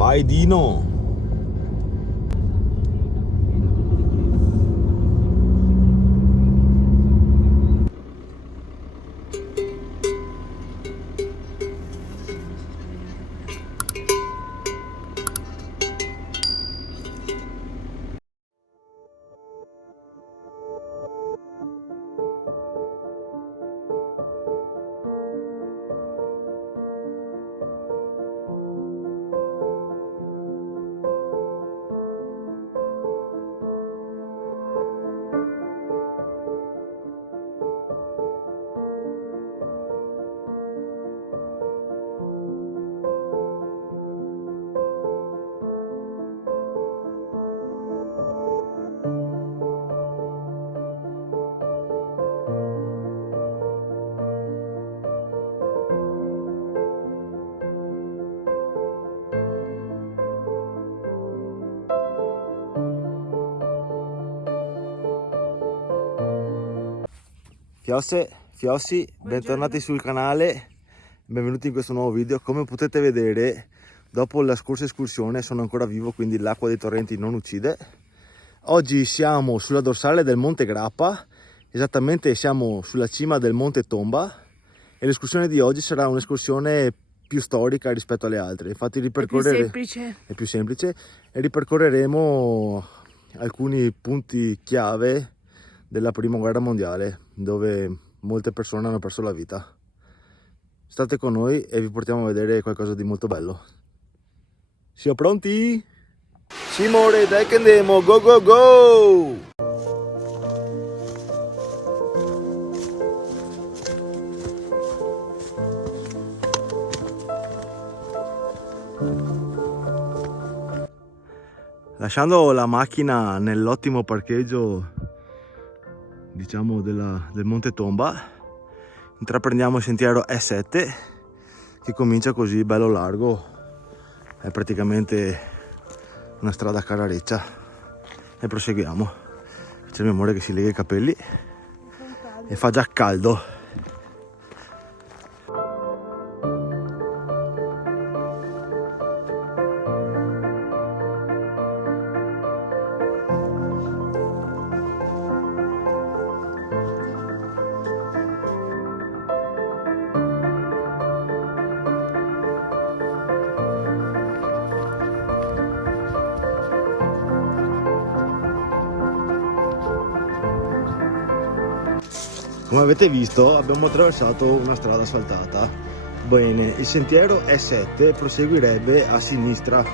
Vai Dino! Fiossi, bentornati sul canale, benvenuti in questo nuovo video. Come potete vedere, dopo la scorsa escursione sono ancora vivo, quindi l'acqua dei torrenti non uccide. Oggi siamo sulla dorsale del Monte Grappa, esattamente siamo sulla cima del Monte Tomba, e l'escursione di oggi sarà un'escursione più storica rispetto alle altre. Infatti è più semplice e ripercorreremo alcuni punti chiave della prima guerra mondiale, dove molte persone hanno perso la vita. State con noi e vi portiamo a vedere qualcosa di molto bello. Siamo pronti? Simore, dai che andiamo, go go go! Lasciando la macchina nell'ottimo parcheggio, diciamo, del Monte Tomba, intraprendiamo il sentiero E7 che comincia così bello largo, è praticamente una strada a carareccia, e proseguiamo. C'è mio amore che si lega i capelli e fa già caldo. Come avete visto, abbiamo attraversato una strada asfaltata. Bene, il sentiero E7 proseguirebbe a sinistra.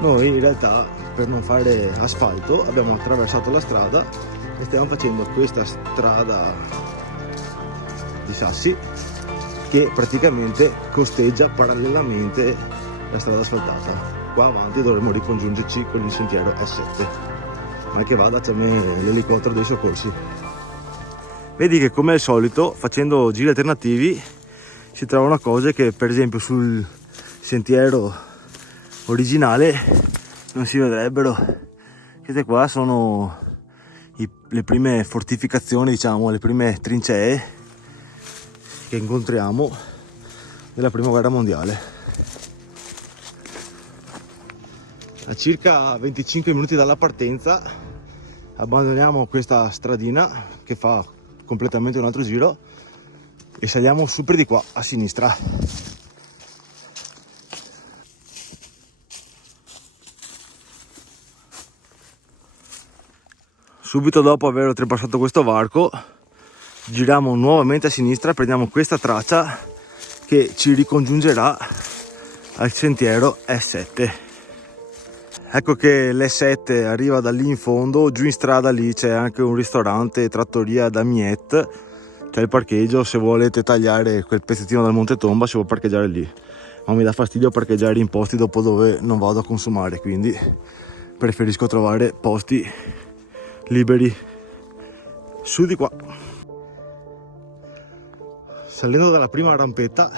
Noi in realtà, per non fare asfalto, abbiamo attraversato la strada e stiamo facendo questa strada di sassi che praticamente costeggia parallelamente la strada asfaltata. Qua avanti dovremo ricongiungerci con il sentiero E7. Ma che vada, c'è l'elicottero dei soccorsi. Vedi che, come al solito, facendo giri alternativi si trovano cose che per esempio sul sentiero originale non si vedrebbero. Queste qua sono le prime fortificazioni, diciamo, le prime trincee che incontriamo nella prima guerra mondiale. A circa 25 minuti dalla partenza abbandoniamo questa stradina che fa completamente un altro giro e saliamo su per di qua a sinistra. Subito dopo aver oltrepassato questo varco giriamo nuovamente a sinistra, prendiamo questa traccia che ci ricongiungerà al sentiero E7. Ecco che l'E7 arriva da lì in fondo, giù in strada lì c'è anche un ristorante, trattoria da Miet, c'è il parcheggio, se volete tagliare quel pezzettino dal Monte Tomba si può parcheggiare lì, ma mi dà fastidio parcheggiare in posti dopo dove non vado a consumare, quindi preferisco trovare posti liberi su di qua. Salendo dalla prima rampetta,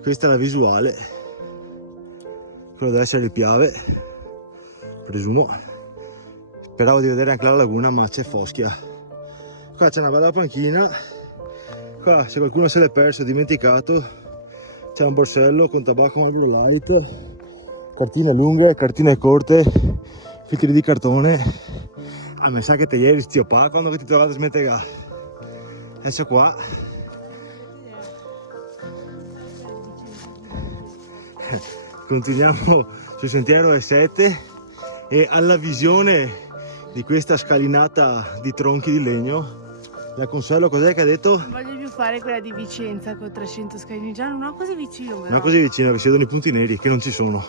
questa è la visuale, quello deve essere il Piave, presumo. Speravo di vedere anche la laguna, ma c'è foschia. Qua c'è una bella panchina, qua se qualcuno se l'è perso, dimenticato, c'è un borsello con tabacco Marlboro Light cartine lunghe, cartine corte, filtri di cartone. Ah, mi sa che te ieri stio pa quando ti trovate a smettere. Adesso qua continuiamo sul sentiero E7 e alla visione di questa scalinata di tronchi di legno. La Consuelo cos'è che ha detto? Non voglio più fare quella di Vicenza con 300 scalini, già non così vicino però. Non così vicino che si vedono i punti neri che non ci sono.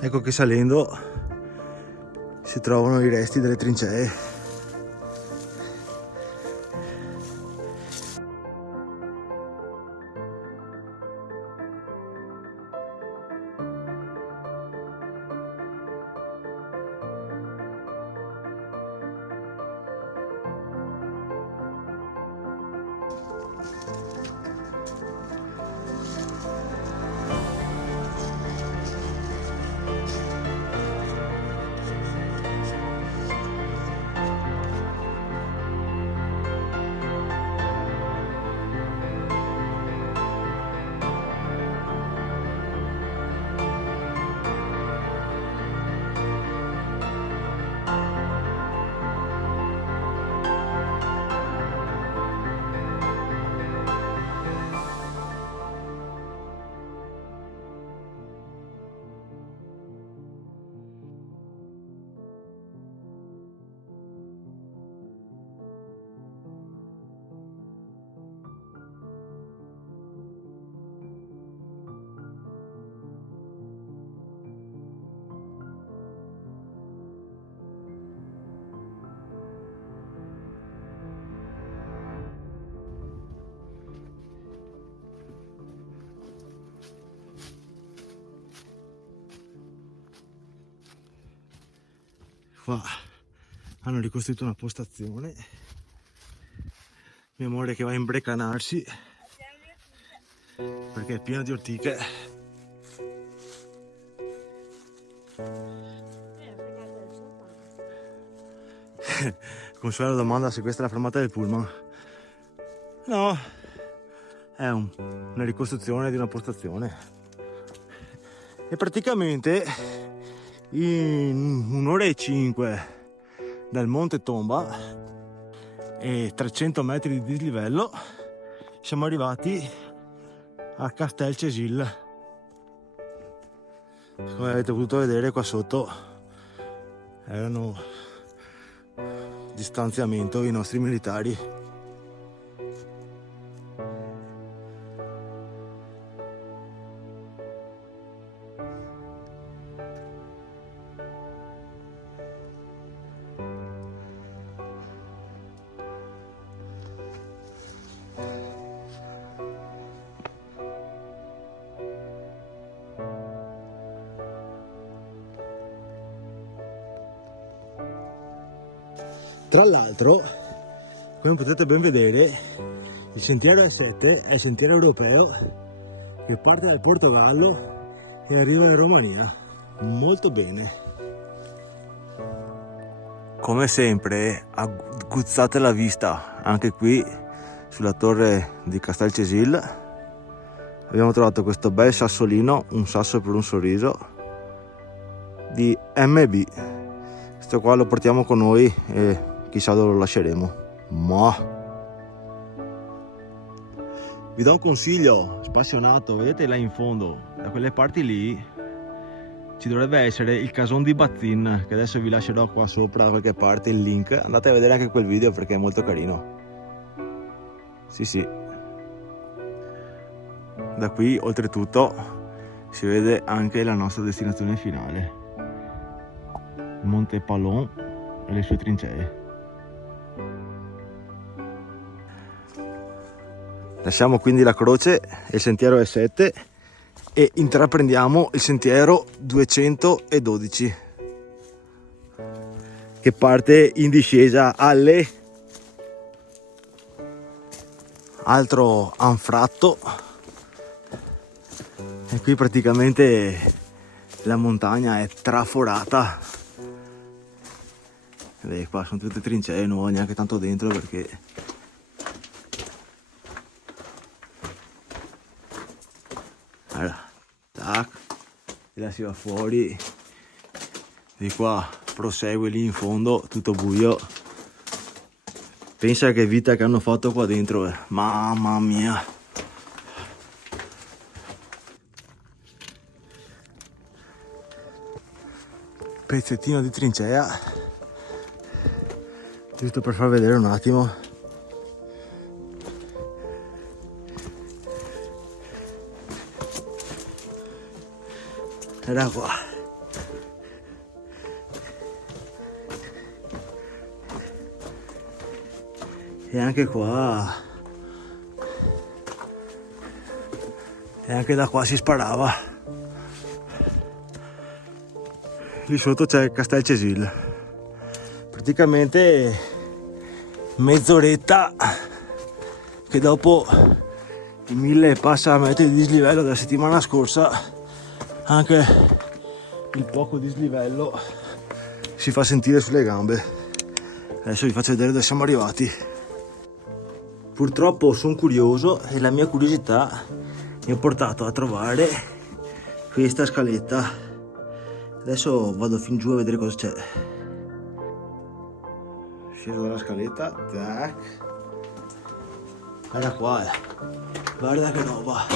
Ecco che salendo si trovano i resti delle trincee. Qua hanno ricostruito una postazione. Mia moglie che va a imbrecanarsi perché è pieno di ortiche. Consuelo domanda se questa è la fermata del pullman. No, è una ricostruzione di una postazione. E praticamente in un'ora e 5 dal Monte Tomba e 300 metri di dislivello siamo arrivati a Castel Cesil. Come avete potuto vedere qua sotto erano di stanziamento i nostri militari. Tra l'altro, come potete ben vedere, il sentiero E7 è il sentiero europeo che parte dal Portogallo e arriva in Romania. Molto bene. Come sempre, aguzzate la vista anche qui sulla torre di Castel Cesil. Abbiamo trovato questo bel sassolino, un sasso per un sorriso, di MB. Questo qua lo portiamo con noi e chissà dove lo lasceremo. Ma vi do un consiglio spassionato, vedete là in fondo, da quelle parti lì ci dovrebbe essere il Cason di Bazzin, che adesso vi lascerò qua sopra da qualche parte il link. Andate a vedere anche quel video perché è molto carino. Sì. Da qui oltretutto si vede anche la nostra destinazione finale, Monte Palon e le sue trincee. Lasciamo quindi la croce e il sentiero E7 e intraprendiamo il sentiero 212 che parte in discesa alle altro anfratto, e qui praticamente la montagna è traforata. Beh, qua sono tutte trincee, non ho neanche tanto dentro perché allora, tac, e là si va fuori, di qua prosegue lì in fondo, tutto buio. Pensa che vita che hanno fatto qua dentro, mamma mia. Pezzettino di trincea, giusto per far vedere un attimo. Era qua. E anche qua. E anche da qua si sparava. Lì sotto c'è Castel Cesil. Praticamente mezz'oretta che dopo i 1000 e passa metri di dislivello della settimana scorsa, anche il poco dislivello si fa sentire sulle gambe. Adesso vi faccio vedere dove siamo arrivati. Purtroppo sono curioso e la mia curiosità mi ha portato a trovare questa scaletta. Adesso vado fin giù a vedere cosa c'è. Sceso dalla scaletta, tac. Guarda qua, guarda che roba.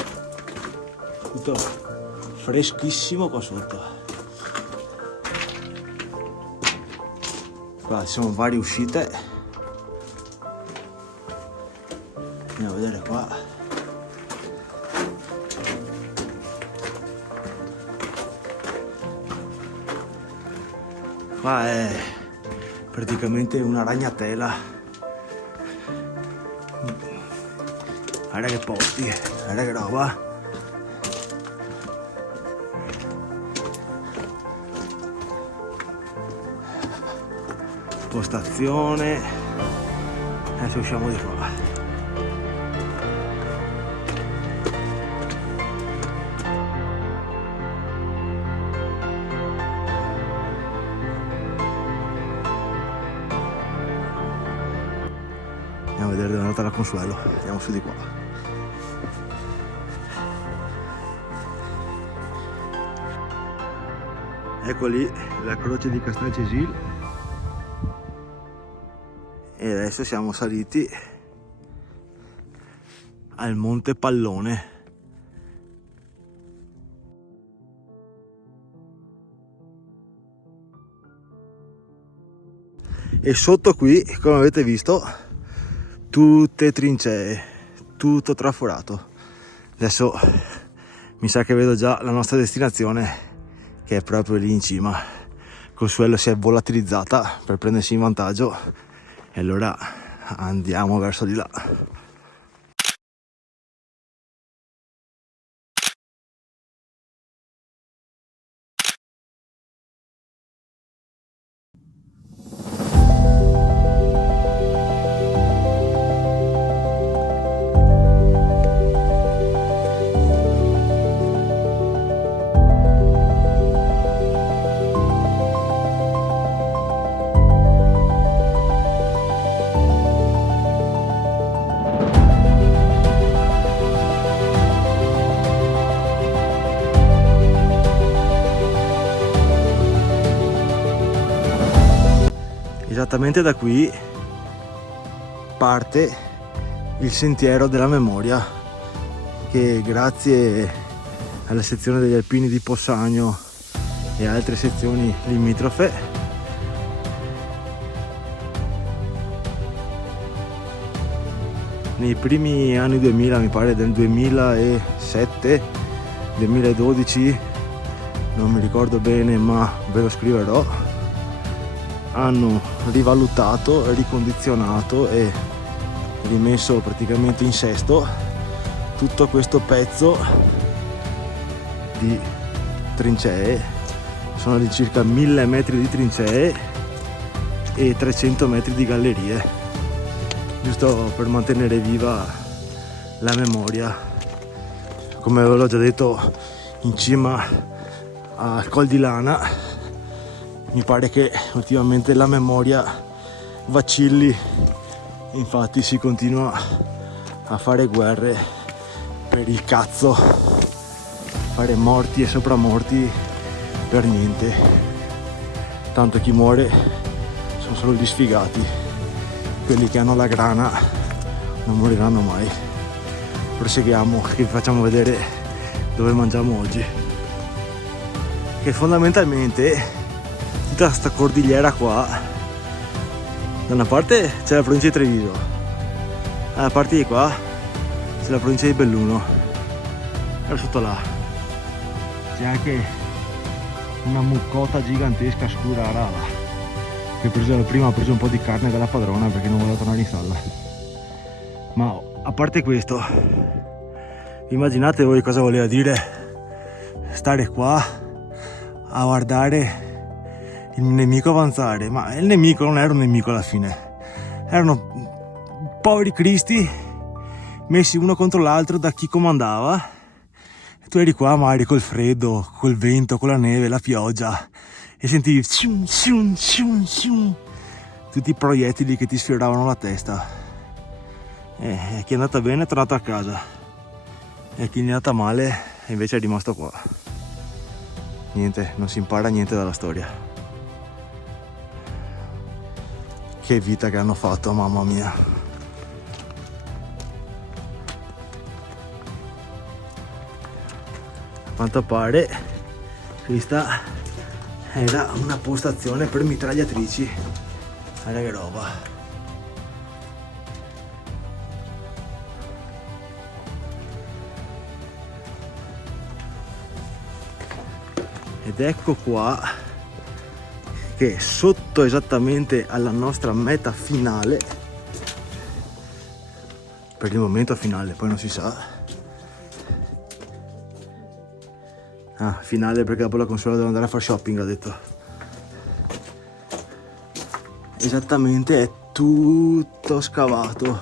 Tutto freschissimo qua sotto. Qua ci sono varie uscite. Andiamo a vedere qua. Qua è praticamente una ragnatela. Guarda che posti, guarda che roba. Postazione. Adesso usciamo di qua. Andiamo a vedere dove è andata la Consuelo. Andiamo su di qua. Ecco lì la croce di Castel Cesil. E adesso siamo saliti al Monte Pallone. E sotto qui, come avete visto, tutte trincee, tutto traforato. Adesso mi sa che vedo già la nostra destinazione, che è proprio lì in cima. Consuelo si è volatilizzata per prendersi in vantaggio e allora andiamo verso di là. Esattamente da qui parte il sentiero della memoria, che grazie alla sezione degli alpini di Possagno e altre sezioni limitrofe nei primi anni 2000, mi pare del 2007, 2012, non mi ricordo bene ma ve lo scriverò, hanno rivalutato, ricondizionato e rimesso praticamente in sesto tutto questo pezzo di trincee. Sono all'incirca 1000 metri di trincee e 300 metri di gallerie, giusto per mantenere viva la memoria. Come ve l'ho già detto, in cima al Col di Lana mi pare che ultimamente la memoria vacilli, infatti si continua a fare guerre per il cazzo, fare morti e sopramorti per niente. Tanto chi muore sono solo gli sfigati, quelli che hanno la grana non moriranno mai. Proseguiamo, che vi facciamo vedere dove mangiamo oggi, che fondamentalmente tutta questa cordigliera qua, da una parte c'è la provincia di Treviso, dalla parte di qua c'è la provincia di Belluno, e sotto là c'è anche una muccota gigantesca scura rara, che prima ha preso un po' di carne dalla padrona perché non voleva tornare in stalla. Ma a parte questo, immaginate voi cosa voleva dire stare qua a guardare il nemico avanzare. Ma il nemico non era un nemico alla fine, erano poveri cristi messi uno contro l'altro da chi comandava. Tu eri qua magari col freddo, col vento, con la neve, la pioggia, e sentivi tutti i proiettili che ti sfioravano la testa. E chi è andata bene è tornato a casa, e chi è andata male invece è rimasto qua. Niente, non si impara niente dalla storia. Che vita che hanno fatto, mamma mia. A quanto pare questa era una postazione per mitragliatrici. Guarda che roba. Ed ecco qua che sotto esattamente alla nostra meta finale, per il momento finale, poi non si sa. Finale perché dopo la consola devo andare a fare shopping, ha detto. Esattamente, è tutto scavato.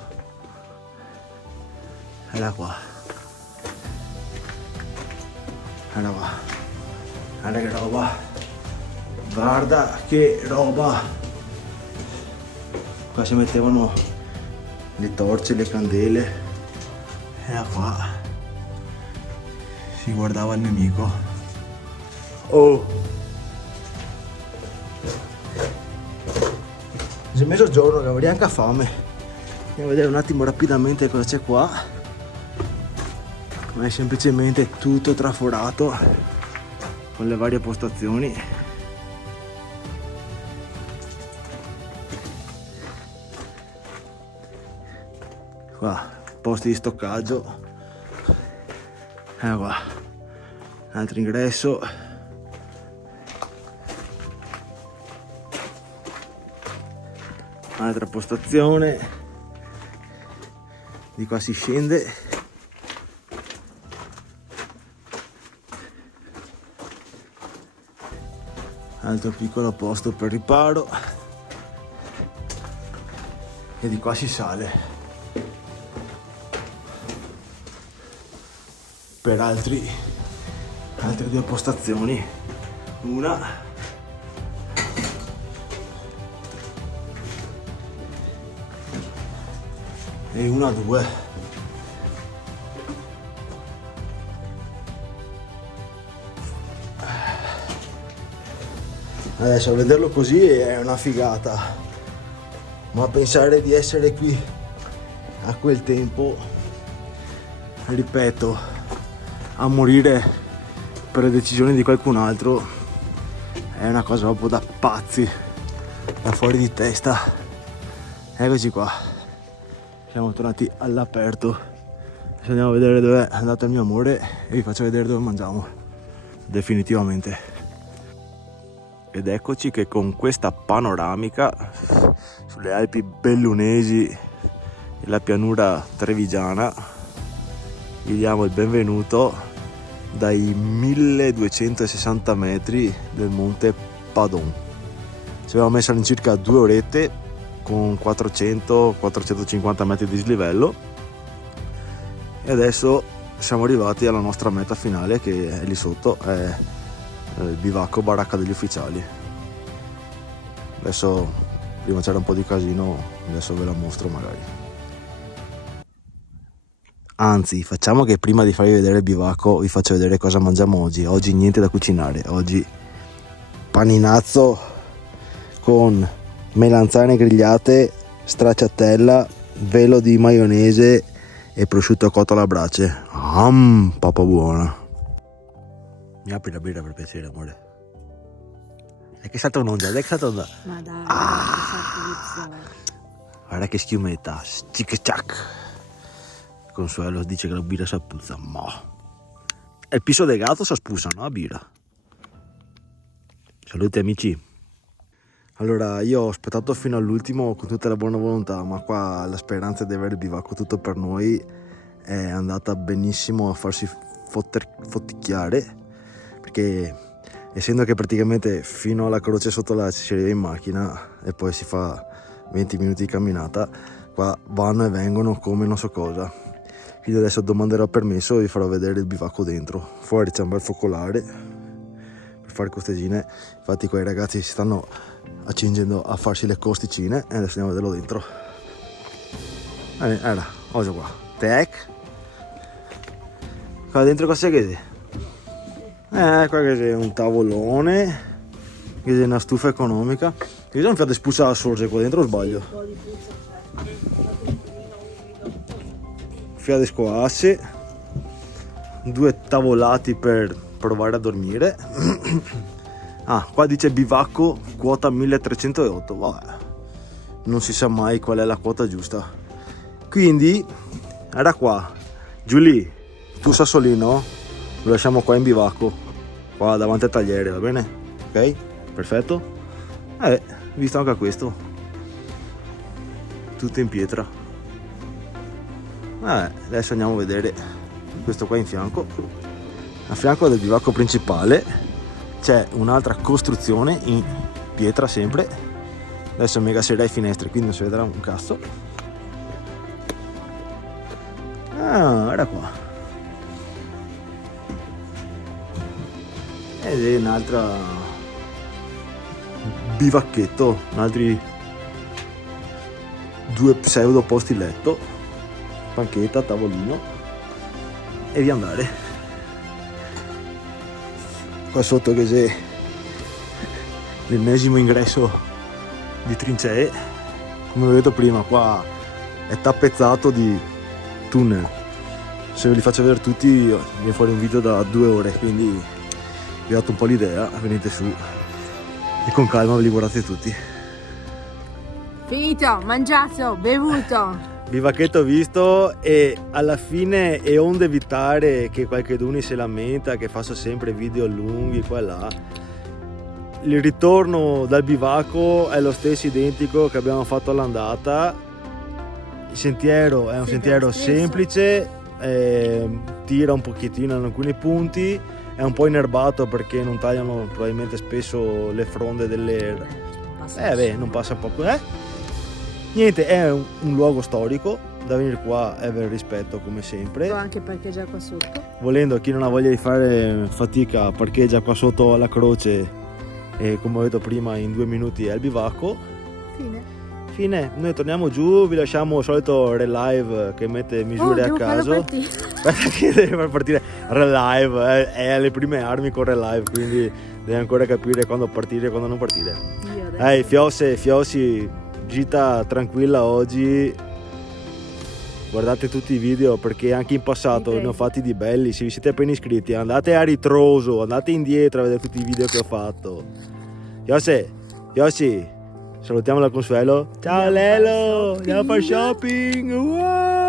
Era qua. Era qua. Guarda che roba. Guarda che roba. Qua si mettevano le torce, le candele. Era qua. Si guardava il nemico. Oh, se mezzogiorno che avrei anche fame. Andiamo a vedere un attimo rapidamente cosa c'è qua. Ma è semplicemente tutto traforato con le varie postazioni. Qua posti di stoccaggio. Qua altro ingresso. Altra postazione. Di qua si scende. Altro piccolo posto per riparo. E di qua si sale per altre due postazioni. Una e una, due. Adesso a vederlo così è una figata, ma pensare di essere qui a quel tempo, ripeto, a morire per le decisioni di qualcun altro, è una cosa proprio da pazzi, da fuori di testa. Eccoci qua. Siamo tornati all'aperto. Adesso andiamo a vedere dove è andato il mio amore e vi faccio vedere dove mangiamo definitivamente. Ed eccoci che con questa panoramica sulle Alpi Bellunesi e la pianura trevigiana vi diamo il benvenuto dai 1260 metri del monte Padon. Ci avevamo messo all'incirca 2 orette con 400-450 metri di dislivello, e adesso siamo arrivati alla nostra meta finale, che è lì sotto, è il bivacco baracca degli ufficiali. Adesso, prima c'era un po' di casino, adesso ve la mostro magari. Anzi, facciamo che prima di farvi vedere il bivacco vi faccio vedere cosa mangiamo oggi. Oggi niente da cucinare, oggi paninazzo con melanzane grigliate, stracciatella, velo di maionese e prosciutto cotto alla brace. Papà buona. Mi apri la birra per piacere, amore. E che salta un'onda, dai che salta un'onda. Ma dai, Guarda che schiumetta, stick ciac. Consuelo dice che la birra sa puzza, ma è il piso del gatto, sa spuzza, no? La birra. Salute amici. Allora, io ho aspettato fino all'ultimo con tutta la buona volontà, ma qua la speranza di avere il bivacco tutto per noi è andata benissimo a farsi fotticchiare, perché essendo che praticamente fino alla croce sotto là si arriva in macchina e poi si fa 20 minuti di camminata, qua vanno e vengono come non so cosa. Quindi adesso domanderò permesso e vi farò vedere il bivacco dentro. Fuori c'è un bel focolare per fare costegine, infatti qua i ragazzi si stanno accingendo a farsi le costicine e adesso andiamo a vederlo dentro. Era, oggi qua. Tac. Qua dentro cosa che c'è? Qua che c'è un tavolone, che c'è una stufa economica. Io non fate spuzza a sorge qua dentro o sbaglio? Fiade scoasse, 2 tavolati per provare a dormire. Qua dice bivacco quota 1308, vabbè, non si sa mai qual è la quota giusta. Quindi era qua. Giulia, tu sassolino lo lasciamo qua in bivacco, qua davanti al tagliere, va bene? Ok? Perfetto. Visto anche questo, tutto in pietra. Adesso andiamo a vedere questo qua in fianco. A fianco del bivacco principale c'è un'altra costruzione in pietra sempre. Adesso mega serra ai finestre, quindi non si vedrà un cazzo. Era qua. Ed è un'altra bivacchetto, altri 2 pseudo posti letto, panchetta, tavolino e via andare. Qua sotto che c'è l'ennesimo ingresso di trincee, come ho detto prima, qua è tappezzato di tunnel. Se ve li faccio vedere tutti viene fuori un video da 2 ore, quindi vi ho dato un po' l'idea, venite su e con calma ve li guardate tutti. Finito, mangiato, bevuto. Bivacchetto visto, e alla fine è onde evitare che qualcheduno si lamenta che faccio sempre video lunghi qua e là. Il ritorno dal bivacco è lo stesso identico che abbiamo fatto all'andata. Il sentiero è un sentiero semplice, tira un pochettino in alcuni punti, è un po' inerbato perché non tagliano probabilmente spesso le fronde delle... non passa poco, Niente, è un luogo storico, da venire qua è avere rispetto come sempre. Anche parcheggiare qua sotto. Volendo, chi non ha voglia di fare fatica, parcheggia qua sotto alla croce e come ho detto prima in 2 minuti è il bivacco. Fine. Noi torniamo giù, vi lasciamo il solito relive che mette misure a caso. Aspetta che deve far partire. Relive, è alle prime armi con relive, quindi deve ancora capire quando partire e quando non partire. Fiossi, gita tranquilla oggi, guardate tutti i video perché anche in passato ne ho fatti di belli. Se vi siete appena iscritti andate a ritroso, andate indietro a vedere tutti i video che ho fatto. Fiossi, salutiamo la Consuelo. Ciao Lelo, andiamo a fare shopping. Wow!